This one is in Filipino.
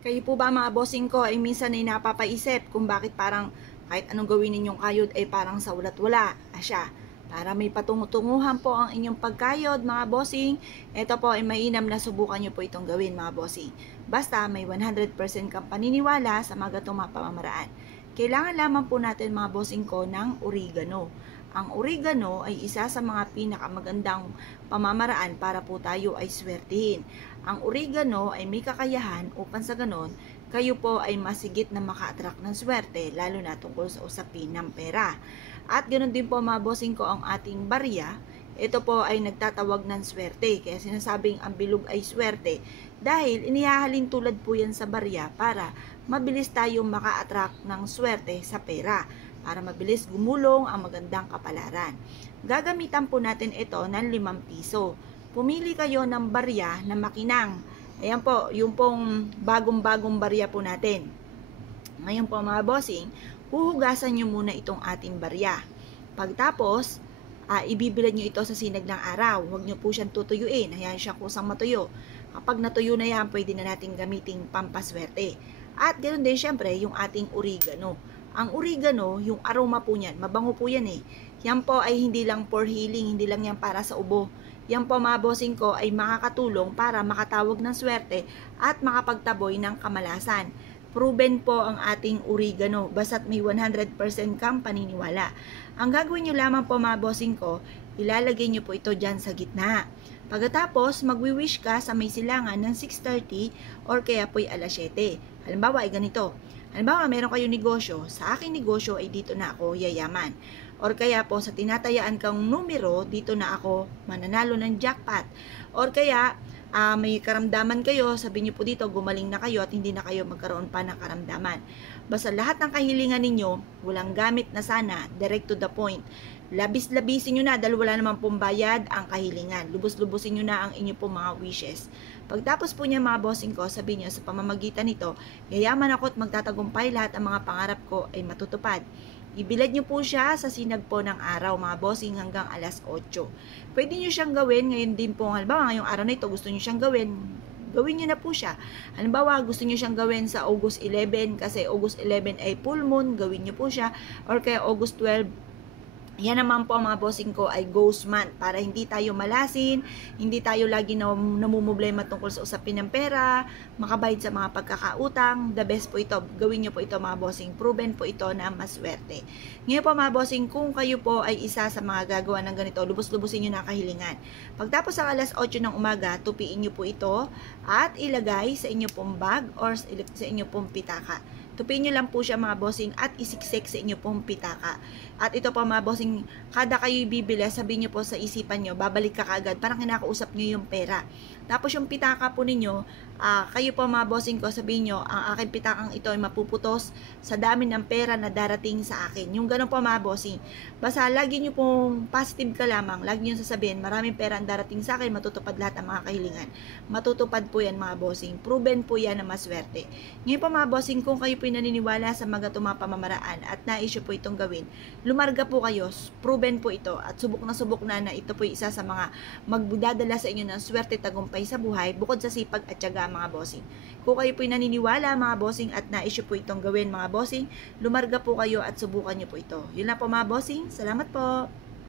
Kayo po ba mga bossing ko ay minsan ay napapaisip kung bakit parang kahit anong gawin ninyong kayod ay parang sa ulat wala asya. Para may patungutunguhan po ang inyong pagkayod mga bossing, ito po ay mainam na subukan nyo po itong gawin mga bossing. Basta may 100% kang paniniwala sa mga gatong mga pamamaraan. Kailangan lamang po natin mga bossing ko ng oregano. Ang oregano ay isa sa mga pinakamagandang pamamaraan para po tayo ay swertihin. Ang oregano ay may kakayahan upang sa ganon, kayo po ay masigit na maka-attract ng swerte, lalo na tungkol sa usapin ng pera. At ganoon din po mga bossing ko ang ating barya, ito po ay nagtatawag ng swerte. Kaya sinasabing ang bilog ay swerte dahil inihahalin tulad po yan sa barya para mabilis tayong maka-attract ng swerte sa pera. Para mabilis gumulong ang magandang kapalaran. Gagamitan po natin ito ng 5 piso. Pumili kayo ng barya na makinang. Ayan po, yung pong bagong-bagong barya po natin. Ngayon po mga bossing, huhugasan nyo muna itong ating barya. Pagtapos, ibibilad nyo ito sa sinag ng araw. Huwag nyo po siyang tutuyuin. Hayaan siya kusang matuyo. Kapag natuyo na yan, pwede na natin gamiting pampaswerte. At ganoon din syempre yung ating oregano. Ang oregano, yung aroma po niyan, mabango po yan eh. Yan po ay hindi lang for healing, hindi lang yan para sa ubo. Yan po mga bossing ko ay makakatulong para makatawag ng swerte at makapagtaboy ng kamalasan. Proven po ang ating oregano, basta't may 100% kang paniniwala. Ang gagawin nyo lamang po mga bossing ko, ilalagay nyo po ito dyan sa gitna. Pagkatapos, magwi-wish ka sa may silangan ng 6:30 or kaya po'y alas 7. Halimbawa ay ganito. Halimbawa, meron kayong negosyo. Sa aking negosyo ay dito na ako yayaman. Or kaya po sa tinatayaan kang numero, dito na ako mananalo ng jackpot. Or kaya may karamdaman kayo, sabihin niyo po dito, gumaling na kayo at hindi na kayo magkaroon pa ng karamdaman. Basta lahat ng kahilingan ninyo, walang gamit na sana, direct to the point. Labis-labisin nyo na dahil wala naman pong bayad ang kahilingan. Lubos-lubusin nyo na ang inyo pong mga wishes. Pagtapos po niya mga bossing ko, sabihin nyo sa pamamagitan nito, yayaman ako at magtatagumpay lahat ang mga pangarap ko ay matutupad. Ibilad nyo po siya sa sinag po ng araw, mga bossing, hanggang alas 8. Pwede nyo siyang gawin, ngayon din po, halimbawa ngayong araw na ito, gusto nyo siyang gawin, gawin nyo na po siya. Halimbawa, gusto nyo siyang gawin sa August 11, kasi August 11 ay full moon, gawin nyo po siya, or kaya August 12, yan naman po mga bossing ko ay ghost month para hindi tayo malasin, hindi tayo lagi namumblema tungkol sa usapin ng pera, makabayad sa mga pagkakautang. The best po ito, gawin nyo po ito mga bossing, proven po ito na maswerte. Ngayon po mga bossing, kung kayo po ay isa sa mga gagawa ng ganito, lubos-lubusin nyo na kahilingan. Pagtapos sa alas 8 ng umaga, tupiin nyo po ito at ilagay sa inyo pong bag or sa inyo pong pitaka. Tupiin nyo lang po siya mga bossing at isiksik sa inyo pong pitaka. At ito po mga bossing, kada kayo bibili, sabihin nyo po sa isipan nyo, babalik ka kaagad, parang kinakausap nyo yung pera. Tapos yung pitaka po ninyo, kayo po mga bossing ko, sabihin nyo, ang aking pitakang ito ay mapuputos sa dami ng pera na darating sa akin. Yung ganun po mga bossing. Basta lagi nyo pong positive ka lamang, lagi nyo sasabihin, maraming pera ang darating sa akin, matutupad lahat ang mga kahilingan. Matutupad po yan mga bossing. Proven po yan na maswerte. Ngayon po mga bossing, kung kayo po naniniwala sa mga pamamaraan at nais po itong gawin, lumarga po kayo, proven po ito at subok na ito po isa sa mga magdadala sa inyo ng swerte tagumpay sa buhay bukod sa sipag at tiyaga mga bossing. Kung kayo po naniniwala mga bossing at nais po itong gawin mga bossing, lumarga po kayo at subukan nyo po ito. Yun na po mga bossing, salamat po!